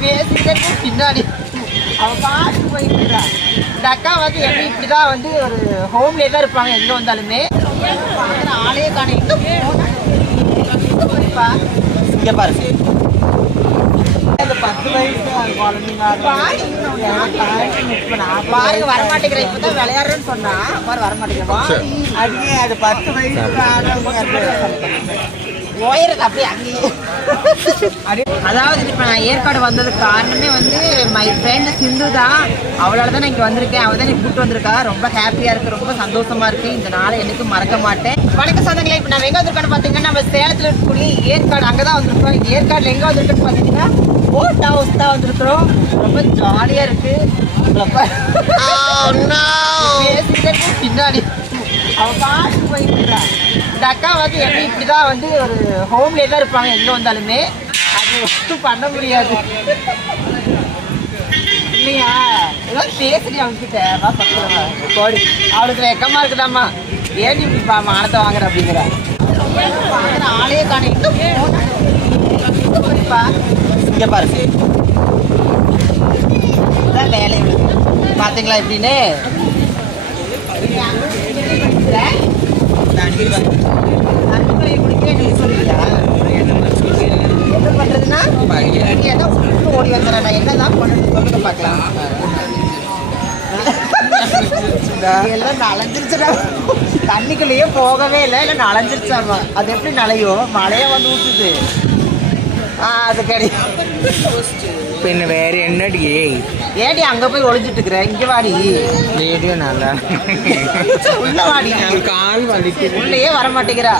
பேசிக்கிட்டே பின்னாடி. அவன் பாட்டு போயிட்டு. இந்த அக்கா வந்து எப்படி இப்படிதான் வந்து ஒரு ஹோம்லேயே தான் இருப்பாங்க எங்க வந்தாலுமே. பாக்குற ஆளே காண? இங்க பாரு. இந்த பத்து வயசு குழந்தைங்க பாருங்க வர மாட்டேங்கிறேன் இப்பதான் விளையாடுறேன்னு சொன்னா. பாரு வர மாட்டேங்கிறேன் அடியே அது பத்து வயசு போயிருது அப்படியே அங்கேயே. அதாவது இப்போ நான் ஏற்காடு வந்ததுக்கு காரணமே வந்து மை ஃப்ரெண்ட் சிந்து தான். அவளால தான் நான் இங்கே வந்திருக்கேன். அவள் தான் எனக்கு கூப்பிட்டு வந்திருக்கா. ரொம்ப ஹாப்பியாக இருக்குது ரொம்ப சந்தோஷமா இருக்குது இந்த நாளை என்னைக்கும் மறக்க மாட்டேன். வணக்கம் சொந்தங்களே இப்போ நம்ம எங்கே வந்திருக்கோன்னு பார்த்தீங்கன்னா நம்ம சேலத்தில் இருக்கக்கூடிய ஏற்காடு அங்கே தான் வந்திருக்கோம். இந்த ஏற்காடில் எங்கே வந்திருக்குன்னு பார்த்தீங்கன்னா போட் ஹவுஸ் தான் வந்திருக்கிறோம். ரொம்ப ஜாலியாக இருக்குது இருக்கு பின்னாடி. அவ பாட்டு போயிட்டு. இந்த அக்கா வந்து எப்படி இப்படிதான் வந்து ஒரு ஹோம்லேயே தான் இருப்பாங்க எங்க வந்தாலுமே. அது ஒன்றும் பண்ண முடியாது. இல்லையா? ஏதோ பேசுறீ அவங்ககிட்ட வா கோடி அவளுக்கு வெக்கமா இருக்குதாம்மா. ஏன் இப்படி பா மானத்தை வாங்குற அப்படிங்கிற. வாங்குற ஆளே காண எங்க போனா? எங்க இங்க பாரு வேலை பார்த்தீங்களா எப்படின்னு? என்ன பண்ணுறதுன்னா நீ ஏதோ ஓடி வந்துடுற நான் என்னதான் பண்ணணும் சொல்லுங்க பார்க்கலாம் எல்லாம் நனைஞ்சிருச்சுடா தண்ணிக்குள்ளேயே போகவே இல்லை இல்லை நனைஞ்சிருச்சாமா அது எப்படி நனையும் மழையே வந்து ஊத்துது ஆ அது கிடையாது பின்ன வேற என்னடி? ஏடி அங்க போய் ஒளிஞ்சிட்டு இருக்கிற இங்க வாடி. வீடியோ நல்லா. உள்ள வாடி. கால் வலிக்கு உள்ளேயே வர மாட்டேங்கிறா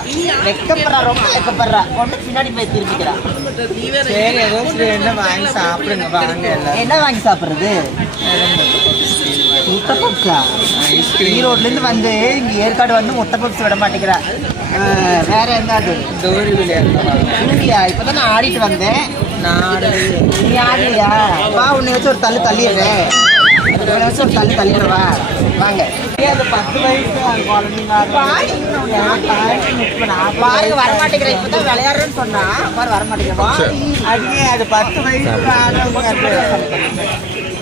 வெக்கப்படுறா ரொம்ப வெக்கப்படுறா. ஒண்ணு பின்னாடி போய் திரும்பிக்கிறா. சரி ஏதோ என்ன வாங்கி சாப்பிடுங்க வாங்க என்ன வாங்கி சாப்பிடுறது? முட்டை பப்ஸா? ஈரோட்லேருந்து வந்து இங்கே ஏற்காடு வந்து முட்டை பப்ஸ் விட மாட்டேங்கிறா. வேற என்னது தோரியா இப்போ தான் நான் ஆடிட்டு வந்தேன். நான் ஆடலையா வா உன்னை வச்சு ஒரு தள்ளு தள்ளிடுறேன். உன்னை வச்சு ஒரு தள்ளு தள்ளிடுறவா வாங்க. அது பத்து வயசு பாருங்க வர மாட்டேங்கிறேன். இப்பதான் விளையாடுறேன்னு சொன்னா பாரு வர மாட்டேங்கிறேன். அடியே அது பத்து வயசு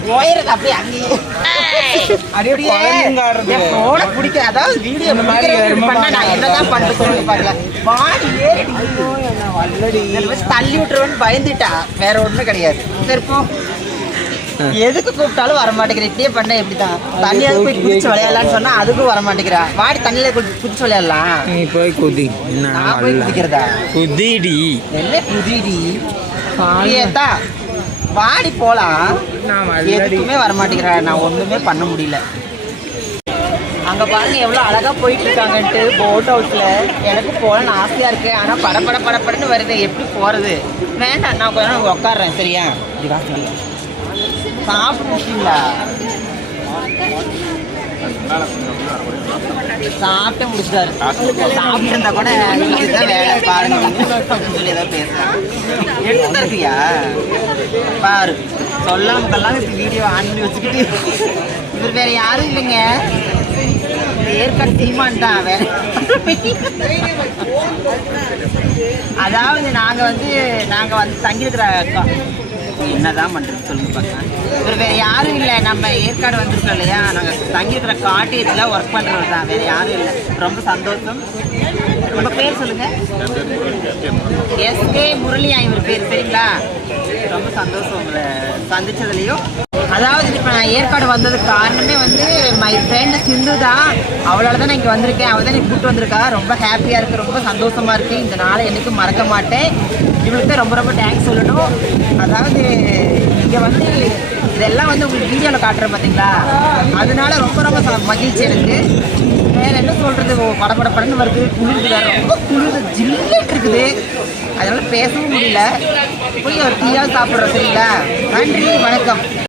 போயிருது அப்படியே அங்கேயே. அப்படியே. என் பிடிக்க அதாவது வீடியோ இந்த மாதிரி எருமை பண்ணா நான் மாடு என்னதான் பண்ணிட்டு சொல்லி பார்க்கலாம் மாடி ஏறி இதில் வச்சு தள்ளி விட்டுருவேன்னு பயந்துட்டா. வேற ஒன்றும் கிடையாது. சரி எதுக்கு கூப்பிட்டாலும் வர மாட்டேங்கிறேன் இப்படியே பண்ண இப்படி தான் தண்ணியாவது போய் குடிச்சு விளையாடலாம்னு சொன்னா அதுக்கும் வர மாட்டேங்கிறான் வாடி தண்ணியில குடிச்சு விளையாடலாம். நீ போய் குதி. நான் போய் குதிக்கிறதா? குதிடி. என்ன குதிடி? ஏத்தா வாடி போலாம். எதுக்குமே வர மாட்டேங்கிறா நான் ஒண்ணுமே பண்ண முடியல. அங்கே பாருங்க எவ்வளோ அழகாக போயிட்டு இருக்காங்கன்ட்டு போட் ஹவுஸில் எனக்கு போகணும்னு ஆசையாக இருக்கு. ஆனால் பட பட படப்படன்னு வருது. எப்படி போகிறது வேண்டாம் நான் கொஞ்ச நேரம் உட்காடுறேன் சரியா? இப்படி வா, இப்படி சாப்பிட்டு முடிச்சிங்களா சாப்பிட்டு முடிச்சிட்டாரு. சாப்பிட்டு கூட இதுதான் வேலை பாருங்க. அப்படின்னு சொல்லி ஏதாவது பேசுறான் எடுத்து இருக்கியா பாரு சொல்லாமக்கெல்லாம் இப்ப வீடியோ ஆன் பண்ணி வச்சுக்கிட்டு இவர் வேற யாரும் இல்லைங்க. ஏற்காடு சீமான் தான் வேற அதாவது நாங்க வந்து நாங்க வந்து தங்கியிருக்கிற க- என்னதான் பண்றது சொல்லுங்க பார்க்கலாம் இவர் வேற யாரும் இல்லை நம்ம ஏற்காடு வந்திருக்கோம் இல்லையா? நாங்க தங்கியிருக்கிற காட்டேஜ்ல ஒர்க் பண்றவர் தான் வேற யாரும் இல்லை. ரொம்ப சந்தோஷம். ரொம்ப பேர் சொல்லுங்க. எஸ்கே முரளியா இவர் பேர் சரிங்களா? ரொம்ப சந்தோஷம் உங்களை சந்திச்சதுலயும். அதாவது இப்போ நான் ஏற்காடு வந்ததுக்கு காரணமே வந்து மை ஃப்ரெண்டு சிந்து தான். அவளால் தான் நான் இங்கே வந்திருக்கேன். அவள் தான் எனக்கு கூப்பிட்டு வந்திருக்கா. ரொம்ப ஹாப்பியாக இருக்குது ரொம்ப சந்தோஷமாக இருக்குது இந்த நாளை என்றைக்கும் மறக்க மாட்டேன். இவளுக்கு தான் ரொம்ப ரொம்ப தேங்க்ஸ் சொல்லணும். அதாவது இங்கே வந்து இதெல்லாம் வந்து உங்களுக்கு வீடியோவில் காட்டுறேன் பார்த்தீங்களா அதனால ரொம்ப ரொம்ப மகிழ்ச்சி எனக்கு. வேறு என்ன சொல்கிறது படப்பட படபட படன்னு வருது. குளிர்ந்து வேறு. ரொம்ப குளிர்ந்து ஜில்லுன்னு இருக்குது. அதனால் பேசவும் முடியல. போய் ஒரு டீயாக சாப்பிட்றோம் சரிங்களா? நன்றி. வணக்கம்.